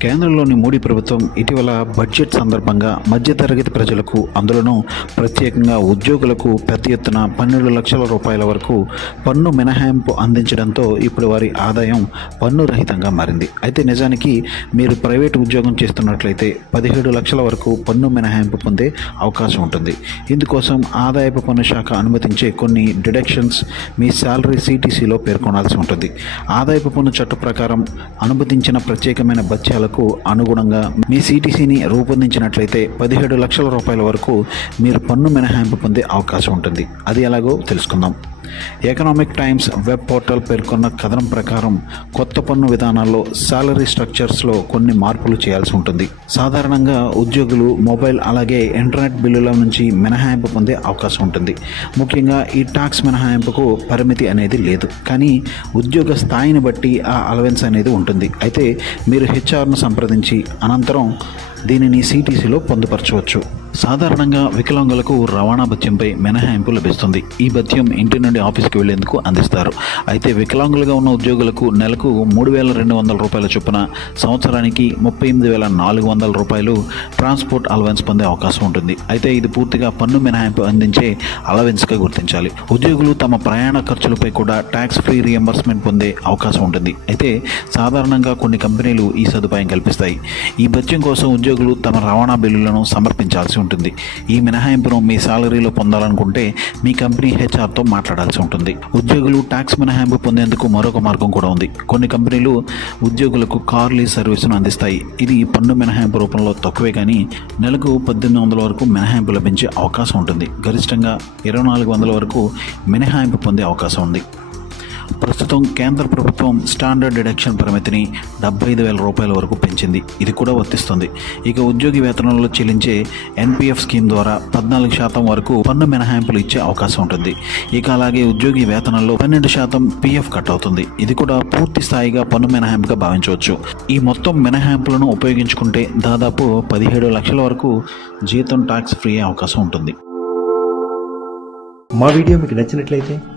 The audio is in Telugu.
కేంద్రంలోని మోడీ ప్రభుత్వం ఇటీవల బడ్జెట్ సందర్భంగా మధ్యతరగతి ప్రజలకు అందులోనూ ప్రత్యేకంగా ఉద్యోగులకు పెద్ద ఎత్తున పన్నెండు లక్షల రూపాయల వరకు పన్ను మినహాయింపు అందించడంతో ఇప్పుడు వారి ఆదాయం పన్ను రహితంగా మారింది. అయితే నిజానికి మీరు ప్రైవేట్ ఉద్యోగం చేస్తున్నట్లయితే పదిహేడు లక్షల వరకు పన్ను మినహాయింపు పొందే అవకాశం ఉంటుంది. ఇందుకోసం ఆదాయపు పన్ను శాఖ అనుమతించే కొన్ని డిడక్షన్స్ మీ శాలరీ సిటీసీలో పేర్కొనాల్సి ఉంటుంది. ఆదాయపు పన్ను చట్ట ప్రకారం అనుమతించిన ప్రత్యేకమైన బత్యాలకు అనుగుణంగా మీ సిటీసీని రూపొందించినట్లయితే పదిహేడు లక్షల రూపాయల వరకు మీరు పన్ను మినహాయింపు పొందే అవకాశం ఉంటుంది. అది ఎలాగో తెలుసుకుందాం. ఎకనామిక్ టైమ్స్ వెబ్ పోర్టల్ పేర్కొన్న కథనం ప్రకారం కొత్త పన్ను విధానాల్లో శాలరీ స్ట్రక్చర్స్లో కొన్ని మార్పులు చేయాల్సి ఉంటుంది. సాధారణంగా ఉద్యోగులు మొబైల్ అలాగే ఇంటర్నెట్ బిల్లుల నుంచి మినహాయింపు పొందే అవకాశం ఉంటుంది. ముఖ్యంగా ఈ ట్యాక్స్ మినహాయింపుకు పరిమితి అనేది లేదు. కానీ ఉద్యోగ స్థాయిని బట్టి ఆ అలవెన్స్ అనేది ఉంటుంది. అయితే మీరు హెచ్ఆర్ను సంప్రదించి అనంతరం దీనిని సిటీసీలో పొందుపరచవచ్చు. సాధారణంగా వికలాంగులకు రవాణా భత్యంపై మినహాయింపు లభిస్తుంది. ఈ భత్యం ఇంటి నుండి ఆఫీస్కి వెళ్ళేందుకు అందిస్తారు. అయితే వికలాంగులుగా ఉన్న ఉద్యోగులకు నెలకు మూడు వేల రెండు వందల రూపాయల చొప్పున సంవత్సరానికి ముప్పై ఎనిమిది వేల నాలుగు వందల రూపాయలు ట్రాన్స్పోర్ట్ అలవెన్స్ పొందే అవకాశం ఉంటుంది. అయితే ఇది పూర్తిగా పన్ను మినహాయింపు అందించే అలవెన్స్గా గుర్తించాలి. ఉద్యోగులు తమ ప్రయాణ ఖర్చులపై కూడా ట్యాక్స్ ఫ్రీ రియంబర్స్మెంట్ పొందే అవకాశం ఉంటుంది. అయితే సాధారణంగా కొన్ని కంపెనీలు ఈ సదుపాయం కల్పిస్తాయి. ఈ భత్యం కోసం ఉద్యోగులు తమ రవాణా బిల్లులను సమర్పించాల్సి ఉంటుంది. ఉంటుంది. ఈ మినహాయింపును మీ సాలరీలో పొందాలనుకుంటే మీ కంపెనీ హెచ్ఆర్తో మాట్లాడాల్సి ఉంటుంది. ఉద్యోగులు ట్యాక్స్ మినహాయింపు పొందేందుకు మరొక మార్గం కూడా ఉంది. కొన్ని కంపెనీలు ఉద్యోగులకు కార్ లీజ్ సర్వీసును అందిస్తాయి. ఇది పన్ను మినహాయింపు రూపంలో తక్కువే కానీ నెలకు పద్దెనిమిది వందల వరకు మినహాయింపు లభించే అవకాశం ఉంటుంది. గరిష్టంగా ఇరవై నాలుగు వందల వరకు మినహాయింపు పొందే అవకాశం ఉంది. ప్రస్తుతం కేంద్ర ప్రభుత్వం స్టాండర్డ్ డిడక్షన్ పరిమితిని డెబ్బై ఐదు వేల రూపాయల వరకు పెంచింది. ఇది కూడా వర్తిస్తుంది. ఇక ఉద్యోగి వేతనంలో చెల్లించే ఎన్పిఎఫ్ స్కీమ్ ద్వారా పద్నాలుగు శాతం వరకు పన్ను మినహాయింపులు ఇచ్చే అవకాశం ఉంటుంది. ఇక అలాగే ఉద్యోగి వేతనంలో పన్నెండు శాతం పిఎఫ్ కట్ అవుతుంది. ఇది కూడా పూర్తి స్థాయిగా పన్ను మినహాయింపుగా భావించవచ్చు. ఈ మొత్తం మినహాయింపులను ఉపయోగించుకుంటే దాదాపు పదిహేడు లక్షల వరకు జీతం ట్యాక్స్ ఫ్రీ అయ్యే అవకాశం ఉంటుంది. మా వీడియో మీకు నచ్చినట్లయితే